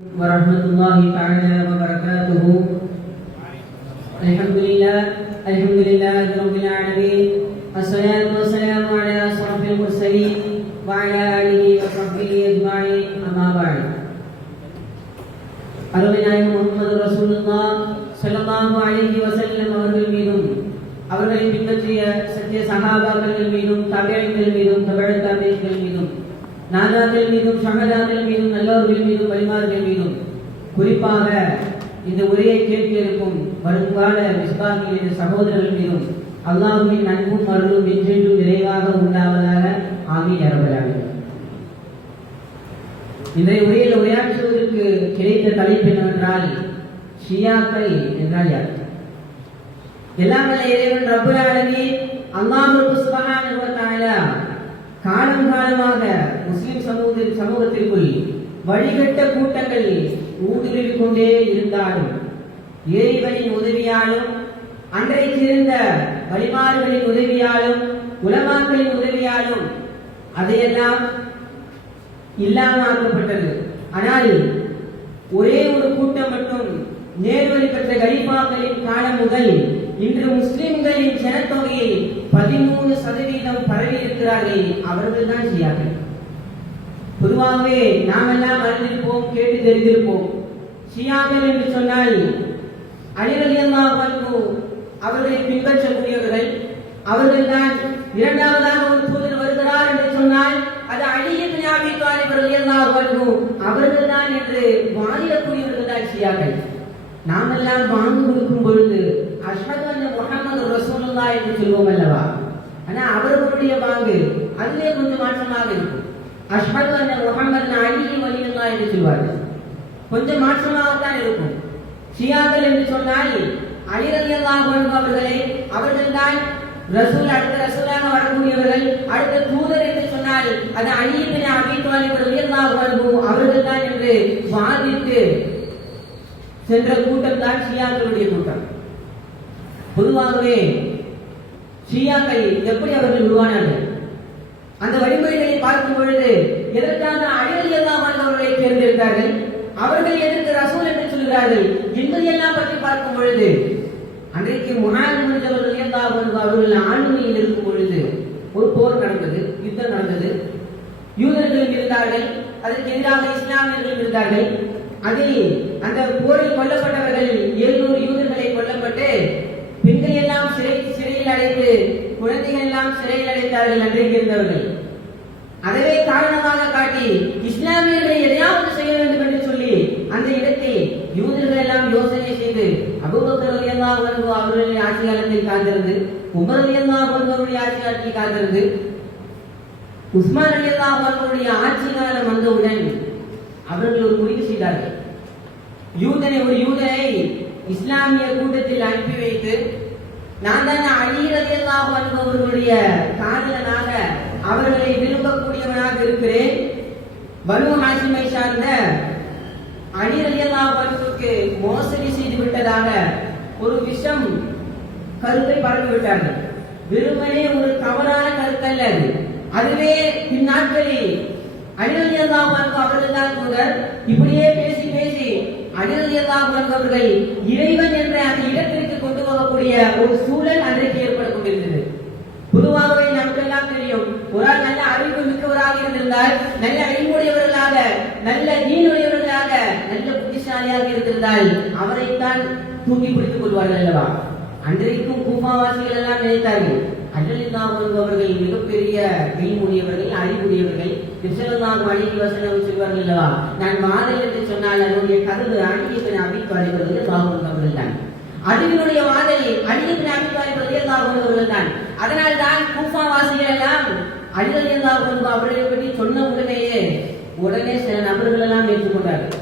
ورحمة الله تعالى وبركاته الحمد لله الحمد لله رب العالمين الصلاة والسلام على أشرف المرسلين وعلى آله وصحبه أجمعين أما بعد அருமைநாயகம் முகமது ரசூலுல்லா ஸல்லல்லாஹு அலைஹி வஸல்லம் அவர்கள் மீதும் அவர்களை பின்பற்றிய சத்திய சகாபாக்கள் மீதும் தபியங்கள் மீதும் தபழ தாபியங்கள் மீதும் நாதாக்கள் மீதும் ஷஹதாக்கள் மீதும் நல்லவர்கள் மீதும் வழிமார்கள் மீதும். குறிப்பாக இந்த உரையை கேட்டிருக்கும் வருங்கால இஸ்லாமிய சகோதரர்கள் மீதும் அல்லாஹ்வின் நன்கும் அருளும் இன்றென்றும் நிறைவாக உண்டாவதாக ஆமீன் அரபலாக இன்றைய உரையில் உரையாற்றுவதற்கு கிடைத்த தலைப்பு என்னவென்றால் ஷியாக்கள் என்றால் யார்? எல்லாம் இறைவன் ரப்புல் ஆலமீன் அல்லாஹ் வ தஆலா காலம் காலமாக முஸ்லிம் சமூக சமூகத்திற்குள் வழிகட்ட கூட்டங்கள் ஊடுருவி கொண்டே இருந்தாலும் இறைவனின் உதவியாலும் அன்றைக்கு இருந்த வழிமாறுகளின் உதவியாலும் உலமாக்களின் உதவியாலும் அதையெல்லாம் இல்லாமக்கப்பட்டது ஆனால் ஒரே ஒரு கூட்டம் மட்டும் நேர்வழி பெற்ற கலிபாக்களின் காலம் முதல் இன்று முஸ்லிம்களின் ஜனத்தொகையில் பதிமூணு சதவீதம் பரவி இருக்கிறார்கள் அவர்கள் தான் ஷியாக்கள். பொதுவாகவே நாம் எல்லாம் அறிந்திருப்போம் கேட்டு தெரிந்திருப்போம். ஷியாக்கள் என்று சொன்னால் அலிரலியல்லாஹு அவர்களை பின்பற்றக்கூடியவர்கள் அவர்கள்தான் இரண்டாவதாக ஒரு தூதர் வருகிறார் என்று சொன்னால் அது அழியின் அபி தாலிப் ரலியல்லாஹு அன்ஹு அவர்கள்தான் என்று வாதிடக்கூடியவர்கள் தான் ஷியாக்கள். நாம் எல்லாம் வாங்கி கொடுக்கும் பொழுது அஷ்ஹது அன்ன முஹம்மது ரசூலுல்லாஹ் என்று சொல்வோம் அல்லவா ஆனா அவர்களுடைய வாங்கு அதுவே கொஞ்சம் மாற்றமாக இருக்கும் அஷ்மது அண்ணன் முகமது அலி வலியுல்லா என்று சொல்வார்கள் கொஞ்சம் மாற்றமாகத்தான் இருக்கும் ஷியாக்கள் என்று சொன்னால் அலி ரலியல்லாஹு அன்ஹு அவர்களே அவர்கள்தான் ரசூல் அடுத்த ரசூலாக வரக்கூடியவர்கள் அடுத்த தூதர் என்று சொன்னால் அது அலி பின் அபி தாலிப் ரலியல்லாஹு அன்ஹு என்று வாதிட்டு சென்ற கூட்டம் தான் ஷியாக்களுடைய கூட்டம் பொதுவாகவே ஷியாக்கள் எப்படி அவர்கள் உருவானார்கள்? அந்த வழிமுறைகளை பார்க்கும் பொழுது எதற்காக அழியெல்லாம் அவர்களை தேர்ந்தெடுத்தார்கள்? அவர்கள் எதற்கு ரசூல் என்று சொல்கிறார்கள்? என்பதையெல்லாம் பற்றி பார்க்கும் பொழுது அன்றைக்கு முகாமின் அவர்கள் அவர்கள் ஆண்மையில் இருக்கும் பொழுது ஒரு போர் நடந்தது யுத்தம் நடந்தது. யூதர்களும் இருந்தார்கள் அதற்கு எதிராக இஸ்லாமியர்களும் இருந்தார்கள். அதில் அந்த போரில் கொல்லப்பட்டவர்கள் எழுநூறு யூதர்கள் சிறை சிறையில் அடைத்து குழந்தைகள் எல்லாம் சிறையில் அடைத்தார்கள் அன்றைக்கு இருந்தவர்கள். அதவே காரணமாக காட்டி இஸ்லாமியர்களை எதையாவது செய்ய வேண்டும் என்று சொல்லி அந்த இடத்தில் யூதர்கள் எல்லாம் யோசனை செய்து அபுபக்கர் அலியல்லாஹு அன்ஹு அவர்களின் ஆட்சி காலத்தில் காத்திருந்து உமர் அலியல்லாஹு அன்ஹு ஆட்சி காலத்தில் காத்திருந்து உஸ்மான் அலியல்லாஹு அவர்களுடைய ஆட்சி காலம் வந்தவுடன் அவர்கள் ஒரு முடிவு செய்தார்கள். யூதனை ஒரு யூதனை இஸ்லாமிய கூட்டத்தில் அனுப்பி வைத்து நான் தான் அலி ரலியல்லாஹு அன்ஹு காதலனாக அவர்களை விரும்பக்கூடியவனாக இருக்கிறேன். பனு ஹாசிமை சார்ந்த அலி ரலியல்லாஹு அன்ஹுக்கு மோசடி செய்து விட்டதாக ஒரு விஷம் கருத்தை பரப்பி விட்டார்கள் வெறுமனே ஒரு தவறான கருத்தல்ல அது. அதுவே பின்னாட்களில் அலிரலியல்லாஹு அன்ஹு அவர்கள் தான் தூதர். இப்படியே பேசி பேசி அலிரலியல்லாஹு அன்ஹு அவர்கள் இறைவன் என்ற அந்த இடத்திற்கு போகக்கூடிய ஒரு சூழல் அன்றைக்கு ஏற்பட கொண்டிருந்தது. பொதுவாகவே நமக்கெல்லாம் தெரியும் ஒரு ஆள் நல்ல அறிவு மிக்கவராக இருந்திருந்தால் நல்ல அறிவுடையவர்களாக நல்ல நீனுடையவர்களாக நல்ல புத்திசாலியாக இருந்திருந்தால் அவரைத்தான் தூக்கி பிடித்துக் கொள்வார்கள் அல்லவா? அன்றைக்கும் கூமாவாசிகள் எல்லாம் நினைத்தார்கள். அஜலில்லாஹு அவர்கள் மிகப்பெரிய கைமுடியவர்கள் அறிவுடையவர்கள் நிச்சயமாக அழகி வசனம் சொல்வார்கள் அல்லவா? நான் மாதல் என்று சொன்னால் அதனுடைய கதவு அணியை அபிப்பாளிவர்கள் பாபு அவர்கள் அவர்கள் தான் அதனால் தான் கூஃபா வாசிகள் எல்லாம் அழிதல்லாஹு அவர்களை பற்றி சொன்ன உடனேயே உடனே சில நபர்கள் எல்லாம் ஏற்றுக்கொண்டார்கள்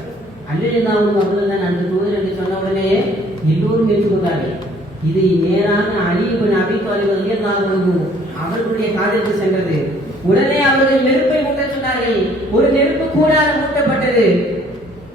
அழிதல்லாஹு அவர்கள் தான் அந்த தூதர் என்று சொன்ன உடனேயே எல்லோரும் ஏற்றுக்கொண்டார்கள் இது நேரான அழியபின் அபிப்பாளிவர்கள் அவர்களுடைய காதிற்கு சென்றது. உடனே அவர்கள் நெருப்பை மூட்ட சொன்னார்கள். ஒரு நெருப்பு கூடாரம் மூட்டப்பட்டது.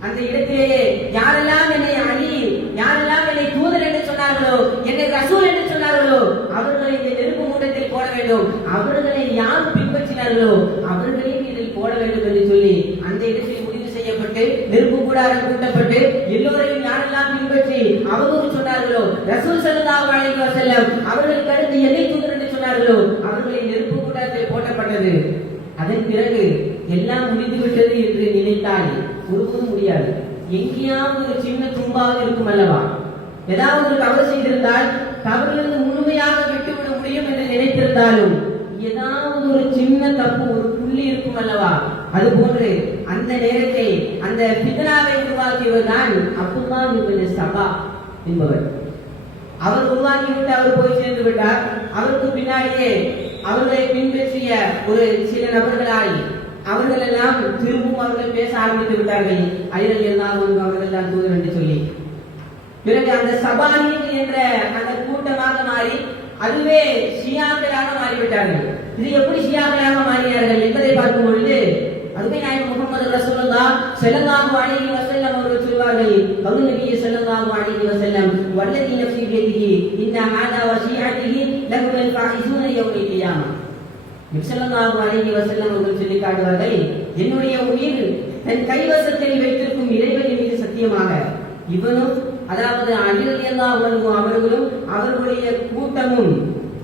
அந்த இடத்திலேயே யாரெல்லாம் என்னை அழி யாரெல்லாம் என்னை தூதர் என்று சொன்னார்களோ என்னை ரசூல் என்று சொன்னார்களோ அவர்களை இந்த நெருப்பு மூட்டத்தில் போட வேண்டும். அவர்களை யார் பின்பற்றினார்களோ அவர்களையும் இதில் போட வேண்டும் என்று சொல்லி அந்த இடத்தில் முடிவு செய்யப்பட்டு நெருப்பு கூடாரம் கூட்டப்பட்டு எல்லோரையும் யாரெல்லாம் பின்பற்றி அவங்க சொன்னார்களோ ரசூல் சல்லா அலைஹி வஸல்லம் அவர்களுக்கு கருத்து எதை தூதர் என்று சொன்னார்களோ அவர்களை நெருப்பு கூடாரத்தில் போட்டப்பட்டது. அதன் பிறகு எல்லாம் முடிந்து விட்டது என்று நினைத்தால் ஒருபோதும் முடியாது. எங்கேயாவது ஒரு சின்ன தும்பாக இருக்கும் அல்லவா? ஏதாவது ஒரு தவறு செய்திருந்தால் தவறிலிருந்து முழுமையாக விட்டுவிட முடியும் என்று நினைத்திருந்தாலும் ஏதாவது ஒரு சின்ன தப்பு ஒரு புள்ளி இருக்கும் அல்லவா? அது போன்று அந்த நேரத்தை அந்த பிதனாவை உருவாக்கியவர் தான் அப்துல்லா சபா என்பவர். அவர் உருவாக்கி விட்டு அவர் போய் சேர்ந்து விட்டார். அவருக்கு பின்னாடியே அவர்களை பின்பற்றிய ஒரு சில நபர்களாய் அவர்கள் எல்லாம் திரும்பவும் அவர்கள் பேச ஆரம்பித்து விட்டார்கள். ஐரல் எல்லாம் அவர்கள் தான் தூதர் என்று சொல்லி. பிறகு அந்த சபானிக் என்ற அந்த கூட்டமாக மாறி அதுவே ஷியாக்களாக மாறிவிட்டார்கள். இது எப்படி ஷியாக்களாக மாறினார்கள் என்பதை பார்க்கும் பொழுது அதுவே நாயகம் முகமது ரசூலுல்லா செல்லல்லாஹு அலைஹி வஸல்லம் அவர்கள் சொல்வார்கள் பகுல் நபி செல்லல்லாஹு அலைஹி வஸல்லம் வல்லதி நஃபி பியதிஹி இன்ன ஹாதா வ ஷியஅத்திஹி லஹும் அல்-ஃபாயிஸூன யௌமல் கியாமா. நபி ஸல்லல்லாஹு அலைஹி வஸல்லம் அவர்கள் சொல்லி காட்டுவார்கள் என்னுடைய உயிர் தன் கைவசத்தில் வைத்திருக்கும் இறைவனின் மீது சத்தியமாக இவனும் அதாவது அலிரலியல்லாஹு அன்ஹு அவர்களும் அவர்களுடைய கூட்டமும்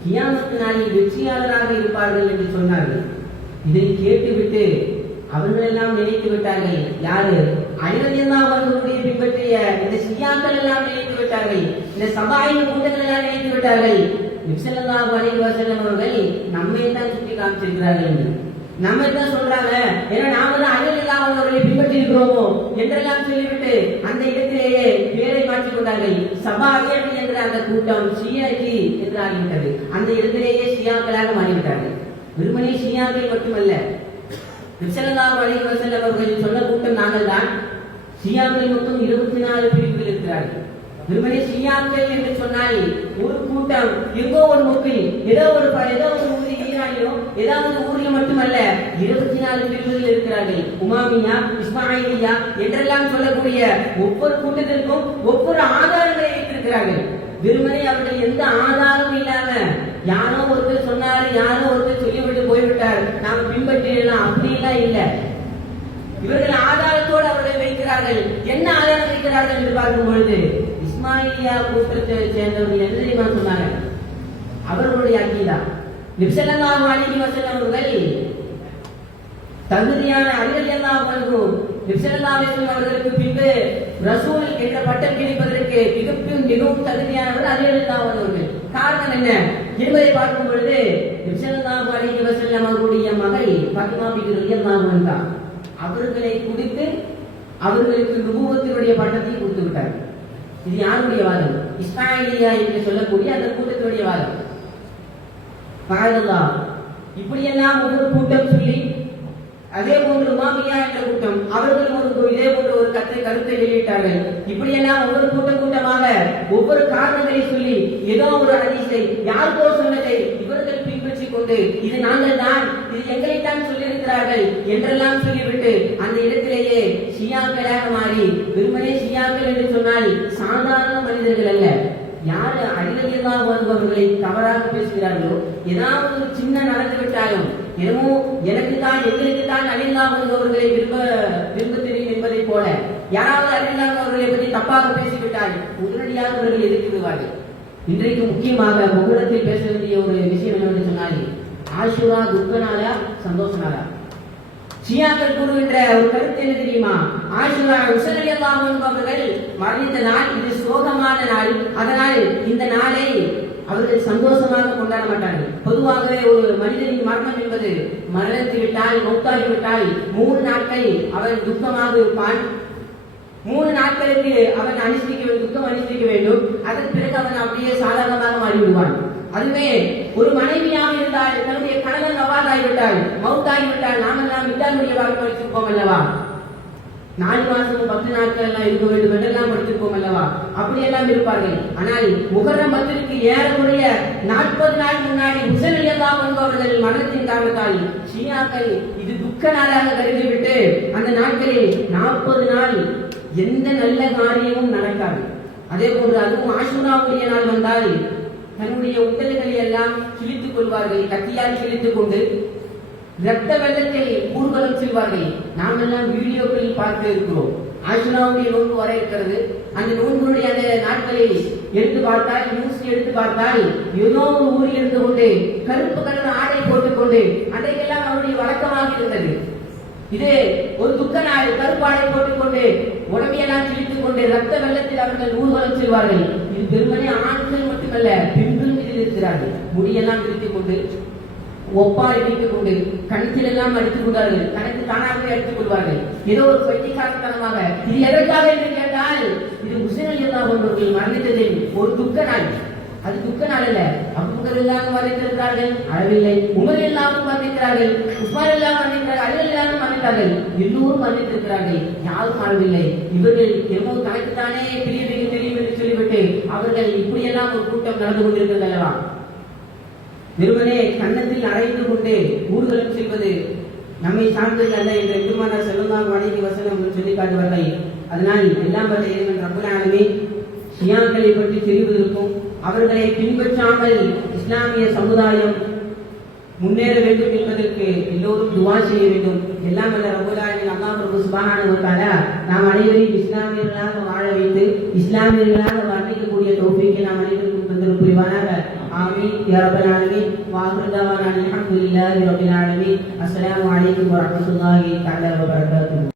கியாமத்து நாளில் வெற்றியாளராக இருப்பார்கள் என்று சொன்னார்கள். இதை கேட்டுவிட்டு அவர்கள் எல்லாம் நினைத்து விட்டார்கள். யாரு? அலிரலியல்லாஹு அவர்களுடைய பின்பற்றிய இந்த சியாக்கள் எல்லாம் நினைத்து விட்டார்கள். இந்த சபாயின் கூட்டங்கள் எல்லாம் நினைத்து விட்டார்கள். நபிசல்லாஹு அலைஹி வஸல்லம் அவர்கள் நம்மை தான் சுட்டி காமிச்சிருக்கிறார்கள் என்று. நம்ம தான் சொல்றாங்க. ஏன்னா நாம தான் அயல் இல்லாதவர்களை பின்பற்றி இருக்கிறோமோ என்றெல்லாம் சொல்லிவிட்டு அந்த இடத்திலேயே பேரை மாற்றிக் கொண்டார்கள். சபாவியல் என்ற அந்த கூட்டம் சியாக்கி என்று ஆகிவிட்டது அந்த இடத்திலேயே ஷியாக்களாக மாறிவிட்டார்கள். வெறுமனே ஷியாக்கள் மட்டுமல்ல நபிசல்லாஹு அலைஹி வஸல்லம் அவர்கள் சொன்ன கூட்டம் நாங்கள் தான் சியாக்கள் மொத்தம் இருபத்தி நாலு பிரிவுகள் இருக்கிறார்கள். வெறுமனே ஷியாக்கள் என்று சொன்னால் ஒரு கூட்டம் எங்கோ ஒரு முக்கில் ஏதோ ஒரு ப- ஏதோ ஒரு ஏதாவது ஊரில் மட்டுமல்ல இருபத்தி நாலு பிரிவுகள் இருக்கிறார்கள். உமாமியா இஸ்மாயிலியா என்றெல்லாம் சொல்லக்கூடிய ஒவ்வொரு கூட்டத்திற்கும் ஒவ்வொரு ஆதாரங்களை வைத்திருக்கிறார்கள். வெறுமனை அவர்கள் எந்த ஆதாரமும் இல்லாம யாரோ ஒருத்தர் சொன்னாரு யாரோ ஒருத்தர் சொல்லிவிட்டு போய்விட்டார். நாம பின்பற்றிடலாம் அப்படிலாம் இல்லை. இவர்கள் ஆதாரத்தோடு அவர்கள் வைக்கிறார்கள். என்ன ஆதாரம் வைக்கிறார்கள் என்று பார்க்கும் பொழுது இஸ்மாயிலியா கூட்டத்தை சேர்ந்தவர்கள் என்ன தெரியுமா சொன்னாங்க? அவர்களுடைய அக்கீதா நிப்சல்லாஹு அலைஹி வஸல்லம் அவர்கள் தகுதியான அறிவல் எல்லாம் வழங்கும். நிப்சல்லாஹு அவர்களுக்கு பின்பு ரசூல் என்ற பட்டம் கிடைப்பதற்கு மிகவும் மிகவும் தகுதியானவர் அறிவல் எல்லாம் அவர்கள். காரணம் என்ன? என்பதை பார்க்கும் பொழுது நிப்சல்லாஹு அலைஹி வஸல்லம் அவர்களுடைய மகள் பத்மா பின் ரலியல்லாஹு தான் அவர்களை குடித்து அவர்களுக்கு நுபுவத்தினுடைய பட்டத்தை கொடுத்து விட்டார் இது யாருடைய வாதம்? இஸ்மாயிலியா என்று சொல்லக்கூடிய அந்த கூட்டத்தினுடைய வாதம். பாரதா இப்படியெல்லாம் ஒவ்வொரு கூட்டம் சொல்லி அதே போன்று உமாமியா என்ற கூட்டம் அவர்கள் ஒரு இதே போன்ற ஒரு கத்தை கருத்தை வெளியிட்டார்கள். இப்படியெல்லாம் ஒவ்வொரு கூட்டம் கூட்டமாக ஒவ்வொரு காரணங்களை சொல்லி ஏதோ ஒரு அதிசை யாருக்கோ சொன்னதை இவர்கள் பின்பற்றிக் கொண்டு இது நாங்கள் தான் இது எங்களை தான் சொல்லியிருக்கிறார்கள் என்றெல்லாம் சொல்லிவிட்டு அந்த இடத்திலேயே ஷியாக்களாக மாறி வெறுமனே ஷியாக்கள் என்று சொன்னால் சாதாரண மனிதர்கள் அல்ல. யாரு அடிமையாக வருபவர்களை தவறாக பேசுகிறார்களோ ஏதாவது ஒரு சின்ன நடந்து விட்டாலும் என்னமோ எனக்கு தான் எங்களுக்கு தான் அழில்லா விரும்ப விரும்ப தெரியும் என்பதை போல யாராவது அழில்லாதவர்களை பற்றி தப்பாக பேசிவிட்டால் உடனடியாக அவர்கள் எதிர்த்து விடுவார்கள். இன்றைக்கு முக்கியமாக முகூரத்தில் பேச வேண்டிய ஒரு விஷயம் என்னவென்று சொன்னால் ஆஷுரா துக்க நாளா சந்தோஷ நாளா ஷியாக்கள் கூறுகின்ற ஒரு கருத்து என்ன தெரியுமா? ஆஷுரா உசரலி அல்லாஹ் அவர்கள் மரணித்த நாள் இது சோகமான நாள். அதனால் இந்த நாளை அவர்கள் சந்தோஷமாக கொண்டாட மாட்டார்கள். பொதுவாகவே ஒரு மனிதனின் மரணம் என்பது மரணத்து விட்டால் மௌத்தாகி மூணு நாட்கள் அவன் துக்கமாக இருப்பான். மூணு நாட்களுக்கு அவன் அனுஷ்டிக்க வேண்டும் துக்கம் அனுஷ்டிக்க வேண்டும். அதன் பிறகு அவன் அப்படியே சாதாரணமாக மாறிவிடுவான். அதுவே ஒரு மனைவியாக இருந்தால் தன்னுடைய கணவன் நவாதாகிவிட்டால் மவுத்தாகிவிட்டால் நாமெல்லாம் இட்டாருடைய வாழ்க்கை வச்சிருப்போம் அல்லவா? நாலு மாசம் பத்து நாட்கள் எல்லாம் இருக்க வேண்டும் என்றெல்லாம் படித்திருப்போம் அல்லவா? அப்படியெல்லாம் இருப்பார்கள். ஆனால் முகரம் பத்திற்கு ஏறக்குறைய நாற்பது நாள் முன்னாடி உசலியெல்லாம் என்பவர்கள் மரணத்தின் காரணத்தால் ஷியாக்கள் இது துக்க நாளாக கருதிவிட்டு அந்த நாட்களில் நாற்பது நாள் எந்த நல்ல காரியமும் நடக்காது. அதே போன்று அதுவும் ஆசுராவுடைய நாள் வந்தால் தன்னுடைய உடல்களை எல்லாம் கிழித்துக் கொள்வார்கள் கத்தியால் கிழித்துக் கொண்டு ரத்த வெள்ளத்தை ஊர்வலம் செல்வார்கள் நாம் எல்லாம் வீடியோக்களில் பார்த்து இருக்கிறோம். ஆஷுராவுடைய நோன்பு வர இருக்கிறது. அந்த நோன்புடைய அந்த நாட்களை எடுத்து பார்த்தால் நியூஸ் எடுத்து பார்த்தால் ஏதோ ஒரு ஊர் இருந்து கொண்டு கருப்பு கலர் ஆடை போட்டுக்கொண்டு அதையெல்லாம் அவருடைய வழக்கமாக இருந்தது. இது ஒரு துக்க நாள் கருப்பாடை போட்டுக்கொண்டு உடம்பையெல்லாம் கிழித்துக் கொண்டு ரத்த வெள்ளத்தில் அவர்கள் ஊர்வலம் செல்வார்கள். இது பெருமனே ஆண்கள் மட்டுமல்ல பெண்களும் இதில் இருக்கிறார்கள். முடியெல்லாம் கிழித்துக் கொண்டு ஒப்பா வைத்துக் கொண்டு கணத்தில் எல்லாம் அடித்துக் கொண்டார்கள். கணக்கு தானாகவே அடித்துக் கொள்வார்கள். ஏதோ ஒரு பைத்தியக்காரத்தனமாக இது எதற்காக என்று கேட்டால் இது முஸ்லிம் எல்லாம் ஒன்றவர்கள் மரணித்ததில் ஒரு துக்க நாள். அது துக்க நாள் அல்ல. அபுபக்கர் எல்லாம் மரணித்திருக்கிறார்கள் அளவில்லை உமர் எல்லாரும் மறைக்கிறார்கள் உஸ்மான் எல்லாம் மறைக்கிறார்கள் அலி எல்லாரும் மறைத்தார்கள் எல்லோரும் மறைத்திருக்கிறார்கள் யாரும் அளவில்லை இவர்கள் எவ்வளவு தனக்குத்தானே பெரிய பெரிய தெரியும் என்று சொல்லிவிட்டு அவர்கள் இப்படியெல்லாம் ஒரு கூட்டம் நடந்து கொண்டிருக்கிறது அல்லவா? நிறுவனே கன்னத்தில் அரைந்து கொண்டு ஊர்வலம் செல்வது நம்மை சார்ந்தது அல்ல என்ற பெருமானார் செல்லுமார் வணங்கி வசனம் சொல்லி காட்டுவார்கள். அதனால் எல்லாம் வல்ல இறைவன் ரப்பனாலுமே ஷியாக்களை பற்றி தெரிவதற்கும் அவர்களை பின்பற்றாமல் இஸ்லாமிய சமுதாயம் முன்னேற வேண்டும் என்பதற்கு எல்லோரும் துவா செய்ய வேண்டும். எல்லாம் வல்ல ரபுல்லாலின் அல்லாஹ் பிரபு சுபஹானஹு நாம் அனைவரையும் இஸ்லாமியர்களாக வாழ வைத்து இஸ்லாமியர்களாக ஆமீன் யா ரப்பல் ஆலமீன் வாஹிரு தவானா அல்ஹம்துலில்லாஹி ரப்பில் ஆலமீன் அஸ்ஸலாமு அலைக்கும் வரஹ்மத்துல்லாஹி தஆலா வபரகாத்துஹு